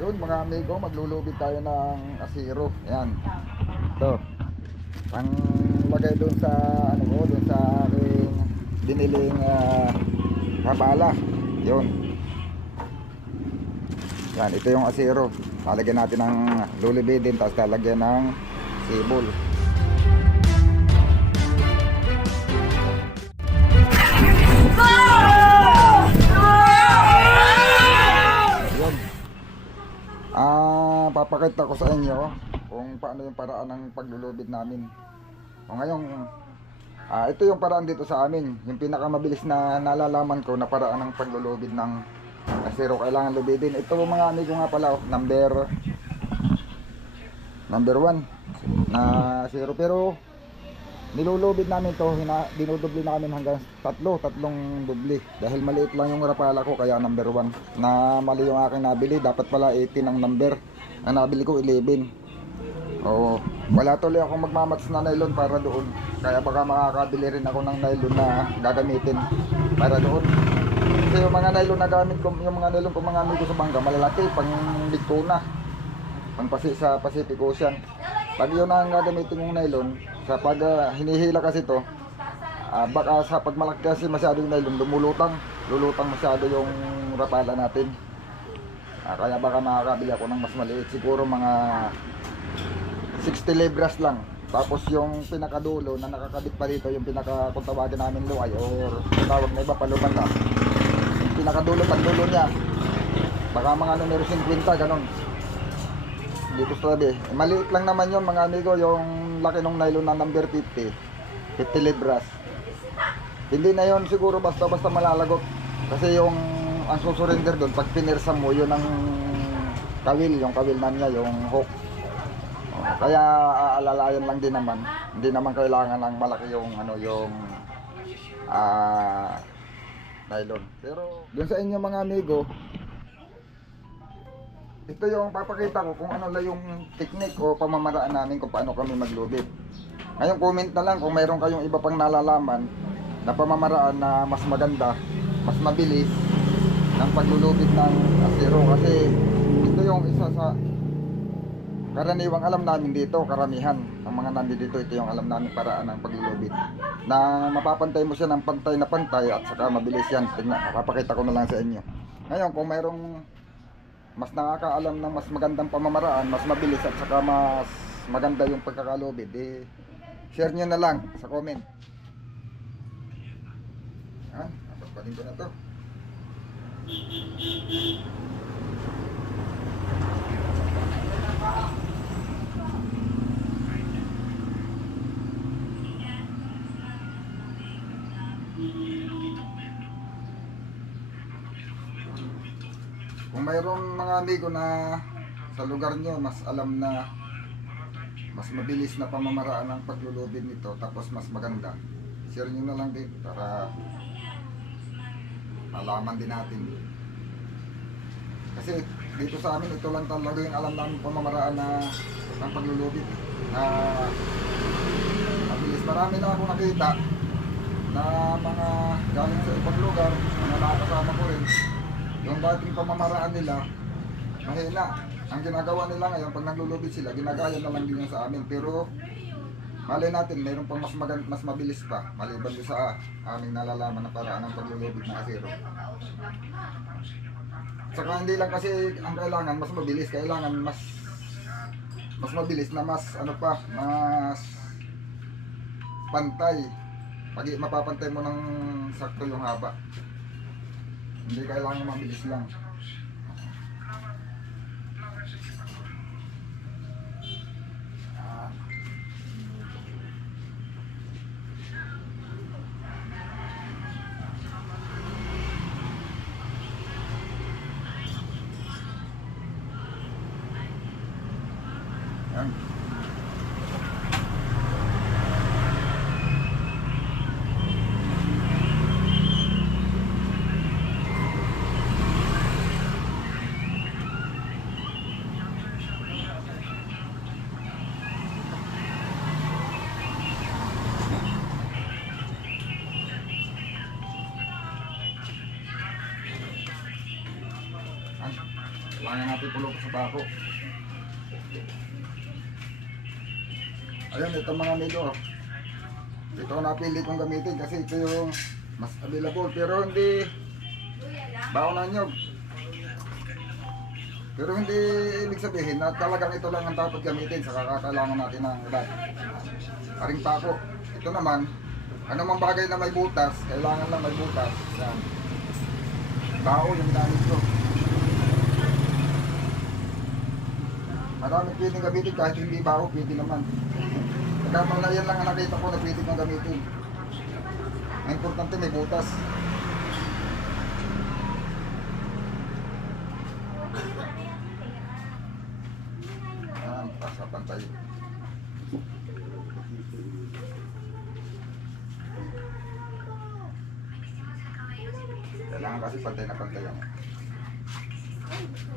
Yun mga amigo, maglulubid tayo ng asiro. Ayan. Ito. Pang lagay doon sa ano ko, doon sa aking biniling uh, kabala. Yun. Yan, ito yung asiro. Lalagyan natin ng lulubidin, tapos lalagyan ng sibol. Papakita ko sa inyo kung paano yung paraan ng paglulubid namin. O ngayon, ah, ito yung paraan dito sa amin. Yung pinakamabilis na nalalaman ko na paraan ng paglulubid ng asiro. Kailangan lubidin. Ito mga amigo nga pala, oh, number number 1 na asiro. Pero nilulubid namin to, hina, dinudubli namin hanggang tatlo, tatlong dubli. Dahil maliit lang yung rapala ko, kaya number 1. Na mali yung aking nabili, dapat pala 18 ang number. Ang nabili ko 11. Oo, wala tuloy ako magmamats na nylon para doon. Kaya baka makakabili rin ako ng nylon na gagamitin para doon. Kasi yung mga nylon na gamit ko, yung mga nylon ko mga amigo sa bangka, malalaki, pang ligtuna. Pang pasi, sa Pacific Ocean. Pag yun ang gagamitin yung nylon, sa pag ah, hinihila kasi to, ah, baka sa pag malaki kasi masyado yung nylon, lumulutang. Lulutang masyado yung rapala natin. Ah, kaya baka makakabili ako ng mas maliit. Siguro mga 60 libras lang. Tapos yung pinakadulo na nakakabit pa dito, yung pinaka kung namin luay or tawag na iba paluman na. Yung pinakadulo, pagdulo niya. Baka mga numero 50, ganun. Dito sa tabi. Eh, maliit lang naman yun mga amigo, yung laki ng nylon na number 50. 50 libras. Hindi na yon siguro basta-basta malalagot. Kasi yung ang susurrender doon, pag pinirsa mo, yun ang kawil, yung kawil na niya, yung hook. Oh, Kaya aalalayan lang din naman. Hindi naman kailangan ng malaki yung ano yung ah nylon. Pero doon sa inyo mga amigo, ito yung papakita ko kung ano lang yung technique o pamamaraan namin kung paano kami maglubid. Ngayon comment na lang kung mayroon kayong iba pang nalalaman na pamamaraan na mas maganda, mas mabilis ng paglulubid ng asiro kasi ito yung isa sa karaniwang alam namin dito, karamihan ang mga nandito dito, ito yung alam namin paraan ng paglulubid na mapapantay mo siya ng pantay na pantay at saka mabilis yan. Tingnan, papakita ko na lang sa inyo. Ngayon kung mayroong mas nakakaalam ng mas magandang pamamaraan mas mabilis at saka mas maganda yung pagkakalubid eh, share nyo na lang sa comment. Yan, napagpaling ko na to Kung mayroong mga amigo na sa lugar nyo mas alam na mas mabilis na pamamaraan ng paglulubid nito tapos mas maganda. Share nyo na lang din para malaman din natin. Kasi dito sa amin ito lang talaga yung alam namin pamamaraan na ng paglulubid na mabilis. Marami na ako nakita na mga galing sa ibang lugar na nakakasama ko rin yung dating pamamaraan nila mahina. Ang ginagawa nila ngayon pag naglulubid sila ginagaya na lang din sa amin. Pero malay natin mayroon pang mas magand mas mabilis pa. Maliban doon sa aming nalalaman na paraan ng paglulubid ng asero saka hindi lang kasi ang kailangan mas mabilis. Kailangan mas mas mabilis na mas ano pa mas pantay. Pag mapapantay mo ng sakto yung haba. Hindi kailangan mabilis lang. Bako. Ayun, ito mga amigo. Ito ang napili kong gamitin kasi ito yung mas available. Pero hindi baon na nyog. Pero hindi ibig sabihin na talagang ito lang ang dapat gamitin sa kakakailangan natin ng ulan. Aring pako. Ito naman, anumang bagay na may butas, kailangan lang may butas. Yan. Bao yung ginamit ko. Maraming pwedeng gamitin kahit hindi bao, pwede naman. Nagkamang na yan lang ang nakita ko na pwede kong gamitin. Ang importante may butas. Yan, pasa pantay. Kailangan kasi pantay na pantay yan. Yan.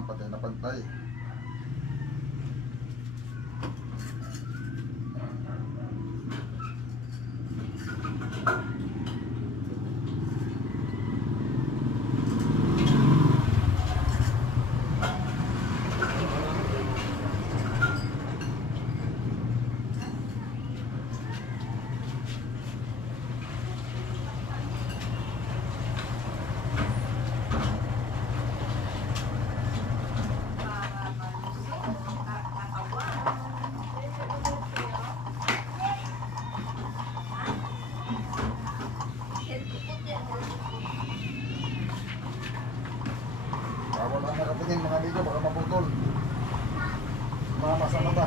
Kailangan pantay na pantay. Bawal ang amigo, baka maputol. Mama sa mata.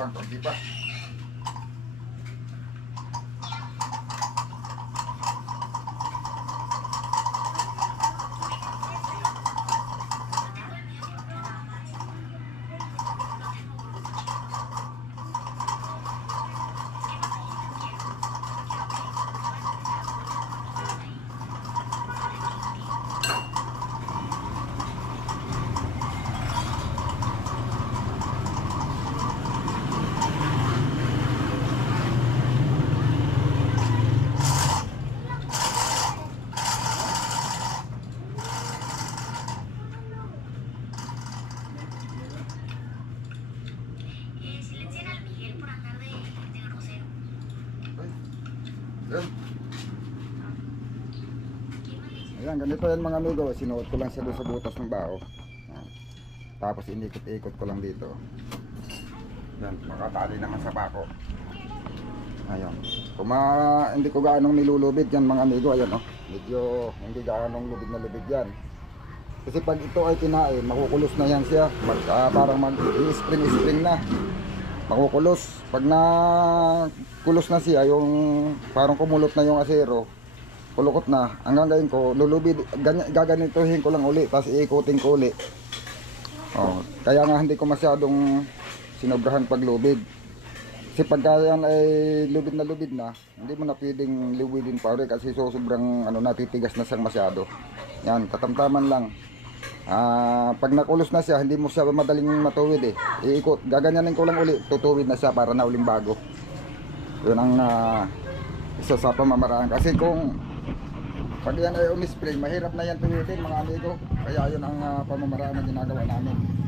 Kulang, konti Ayan, ganito yan mga amigo. Sinuot ko lang siya doon sa butas ng bao. Tapos inikot-ikot ko lang dito. Yan, makatali naman sa bako. Ayan. Kung ma, hindi ko gaanong nilulubid yan mga amigo. Ayan oh. Medyo hindi gaanong lubid na lubid yan. Kasi pag ito ay kinain, makukulos na yan siya. Mag, ah, parang mag-spring-spring na. Makukulos. Pag na kulos na siya, yung parang kumulot na yung asero, kulukot na. Hanggang ngayon ko, lulubid, ganyan, gaganituhin ko lang uli, tapos iikutin ko uli. Oh, kaya nga hindi ko masyadong sinobrahan paglubid. Kasi pagka yan ay lubid na lubid na, hindi mo na pwedeng lubidin pa rin kasi so sobrang ano, natitigas na siyang masyado. Yan, katamtaman lang. Ah, pag nakulos na siya, hindi mo siya madaling matuwid eh. Iikot, gaganyanin ko lang uli, tutuwid na siya para na uling bago. Yun ang ah, isa sa pamamaraan. Kasi kung pag yan ay umispray, mahirap na yan tuwidin mga amigo. Kaya yun ang ah, pamamaraan na ginagawa namin.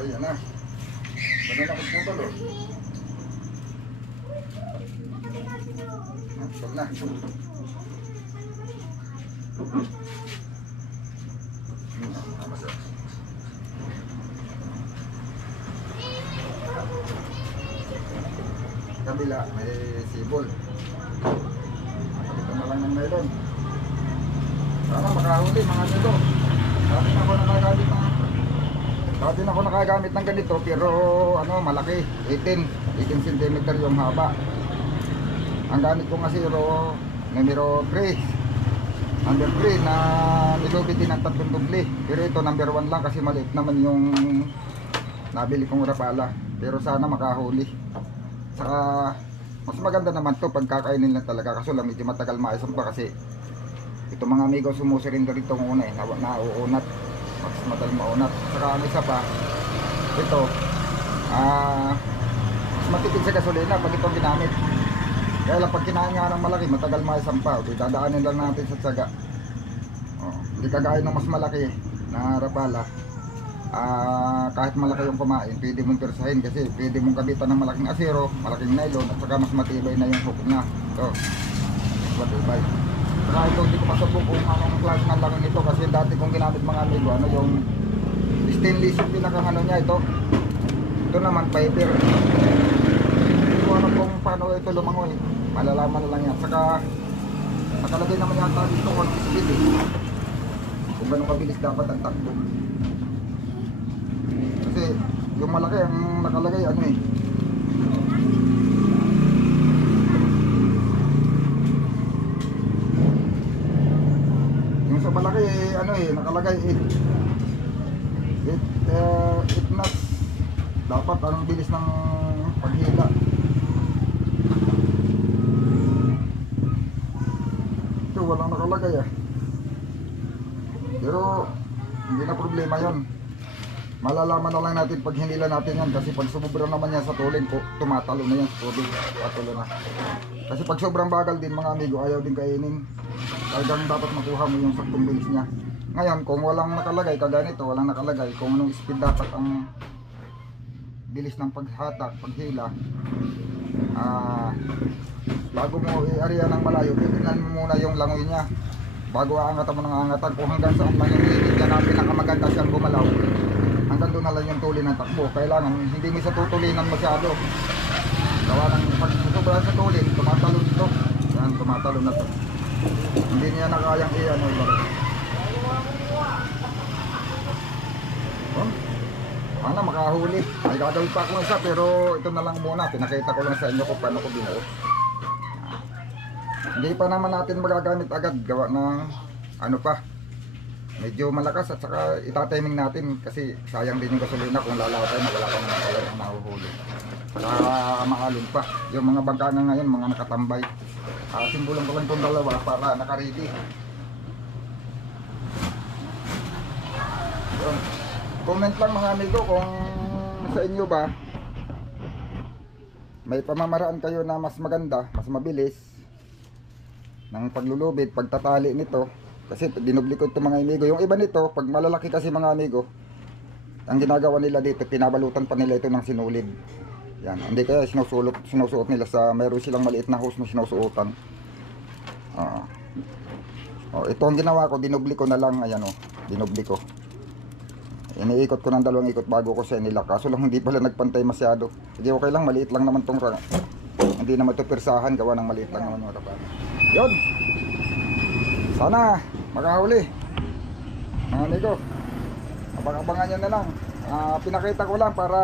So, yan na. Ano na putol, oh. Ah, Wag na. Kabila, may sibol. Palitan na lang ng nylon. Sana makahuli mga nito. Dati na ako nakagamit ng Dati na ako nakagamit ng ganito pero ano malaki 18 18 cm yung haba ang gamit kong asiro, numero 3. Number 3 na nilubid din ng tatlong doble. Pero ito number 1 lang kasi maliit naman yung nabili kong rapala. Pero sana makahuli. Saka mas maganda naman to pagkakainin lang talaga kaso lang medyo matagal maisang pa kasi ito mga amigo sumusurrender dito ng una eh na, nauunat mas matagal maunat saka ang isa pa ito ah mas matipid sa gasolina pag ito ginamit. Kaya lang pag kinain nga ng malaki matagal maisang pa okay, dadaanin lang natin sa tsaga oh, hindi kagaya ng mas malaki na rapala ah kahit malaki yung kumain, pwede mong persahin kasi pwede mong kabitan ng malaking asero, malaking nylon at saka mas matibay na yung hook niya. Mas matibay. Saka ito hindi ko masabok kung anong klase ng langin nito kasi dati kong ginamit mga amigo, ano yung stainless yung pinakang ano niya ito. Ito naman fiber. Hindi ko alam kung paano ito lumangoy. Malalaman lang yan. Saka nakalagay naman yata dito kung speed eh. Kung gano'ng kabilis dapat ang takbo. Kasi yung malaki ang nakalagay ano eh. Sa malaki ano eh nakalagay 8 8 uh, 8 knots. Dapat ang bilis ng paghila. Ito walang nakalagay ah. Pero hindi na problema 'yon malalaman na lang natin pag hinila natin yan kasi pag sumubra naman yan sa tulin tumatalo na yan. Sa tubig patulo na. Kasi pag sobrang bagal din mga amigo ayaw din kainin. Talagang dapat makuha mo yung saktong bilis niya. Ngayon kung walang nakalagay kaganito walang nakalagay kung anong speed dapat ang bilis ng paghatak paghila ah bago mo i-area ng malayo titignan mo muna yung langoy niya. Bago aangatan mo ng aangatan kung hanggang saan lang yung limit niya na pinakamaganda siyang gumalaw hanggang doon na lang yung tuli ng takbo. Kailangan hindi mo siya tutulinan masyado. Gawa ng pag sobra sa tulin tumatalon ito yan tumatalon na to. Hindi niya na kayang i-ano oh, sana makahuli. May gagawin pa akong isa pero ito na lang muna. Pinakita ko lang sa inyo kung paano ko binuo. Hindi pa naman natin magagamit agad. Gawa ng ano pa medyo malakas at saka itatiming natin kasi sayang din yung gasolina kung lalakay na wala pa naman pala ang mahuhuli. Saka mahalin pa. Yung mga bangka nga ngayon mga nakatambay. Uh, simbulan ko lang itong dalawa para nakaready Yun. comment lang mga amigo kung sa inyo ba may pamamaraan kayo na mas maganda mas mabilis ng paglulubid pagtatali nito kasi dinubli ko ito mga amigo. Yung iba nito, pag malalaki kasi mga amigo, ang ginagawa nila dito, pinabalutan pa nila ito ng sinulid. Yan. Hindi kaya sinusulot, sinusuot nila sa, mayroon silang maliit na hose na sinusuotan. Oo. oh, ito ang ginawa ko, dinubli ko na lang, ayan o, dinubli ko. Iniikot ko ng dalawang ikot bago ko siya nila. Kaso lang hindi pala nagpantay masyado. Sige, okay lang, maliit lang naman tong. Hindi naman ito persahan, gawa ng maliit lang naman mga kapatid. Yun! Sana makahuli. Mga amigo, abang-abangan nyo na lang. Ah, pinakita ko lang para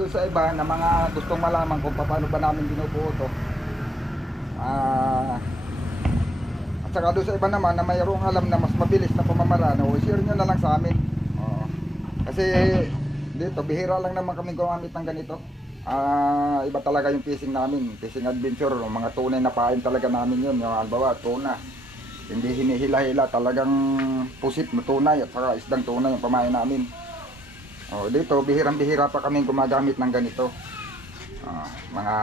doon sa iba na mga gustong malaman kung paano ba namin binubuo to. Ah, at saka doon sa iba naman na mayroong alam na mas mabilis na pamamaraan, o share nyo na lang sa amin. Oo. Kasi dito, bihira lang naman kami gumamit ng ganito. Ah, iba talaga yung fishing namin, fishing adventure, mga tunay na pain talaga namin yun, yung halimbawa, tuna. Hindi hinihila-hila, talagang pusit na at saka isdang tunay yung pamain namin. Oh, dito, bihirang-bihira pa kami gumagamit ng ganito. Ah, mga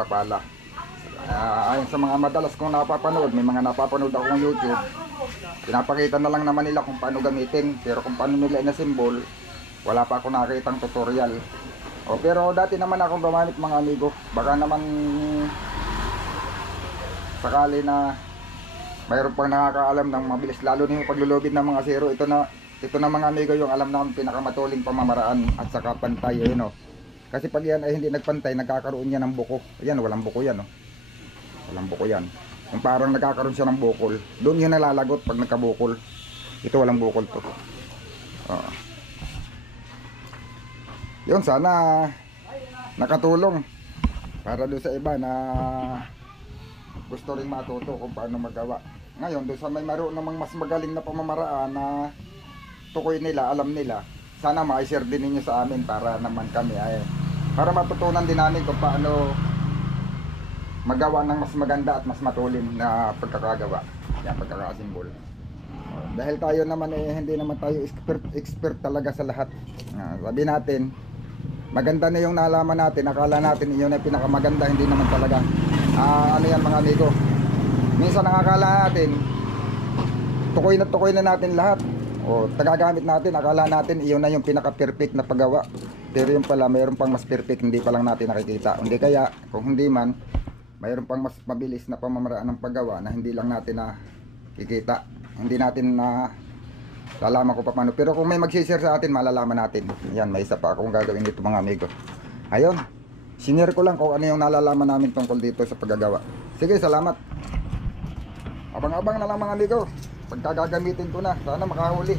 rapala. Ah, ayon sa mga madalas kong napapanood, may mga napapanood akong YouTube. Pinapakita na lang naman nila kung paano gamitin, pero kung paano nila ina-symbol, wala pa ako nakitang tutorial. Oh, pero dati naman akong gumamit mga amigo. Baka naman sakali na mayroon pang nakakaalam ng mabilis lalo na yung paglulubid ng mga zero ito na ito na mga amigo yung alam namin pinakamatuling pamamaraan at saka pantay ayun oh. kasi pag yan ay hindi nagpantay nagkakaroon yan ng buko ayan walang buko yan oh. walang buko yan yung parang nagkakaroon siya ng bukol doon yun nalalagot pag nagkabukol ito walang bukol to oh. yun sana nakatulong para doon sa iba na gusto rin matuto kung paano magawa. Ngayon, doon sa may maro namang mas magaling na pamamaraan na tukoy nila, alam nila, sana ma-share din ninyo sa amin para naman kami ay para matutunan din namin kung paano magawa ng mas maganda at mas matulin na pagkakagawa. Yan, pagkakasimbol. Dahil tayo naman eh, hindi naman tayo expert, expert talaga sa lahat. Ah, sabi natin, maganda na yung nalaman natin, akala natin yun ay pinakamaganda, hindi naman talaga. Ah, ano yan mga amigo? Minsan ang akala natin, tukoy na tukoy na natin lahat. O tagagamit natin, akala natin iyon na yung pinaka-perfect na paggawa. Pero yung pala, mayroon pang mas perfect, hindi pa lang natin nakikita. Hindi kaya, kung hindi man, mayroon pang mas mabilis na pamamaraan ng paggawa na hindi lang natin na kikita. Hindi natin na lalaman ko pa paano. Pero kung may mag-share sa atin, malalaman natin. Yan, may isa pa akong gagawin dito mga amigo. Ayun, sinare ko lang kung ano yung nalalaman namin tungkol dito sa paggagawa. Sige, salamat. Abang-abang na lang mga amigo. Pagkagagamitin ko na, sana makahuli.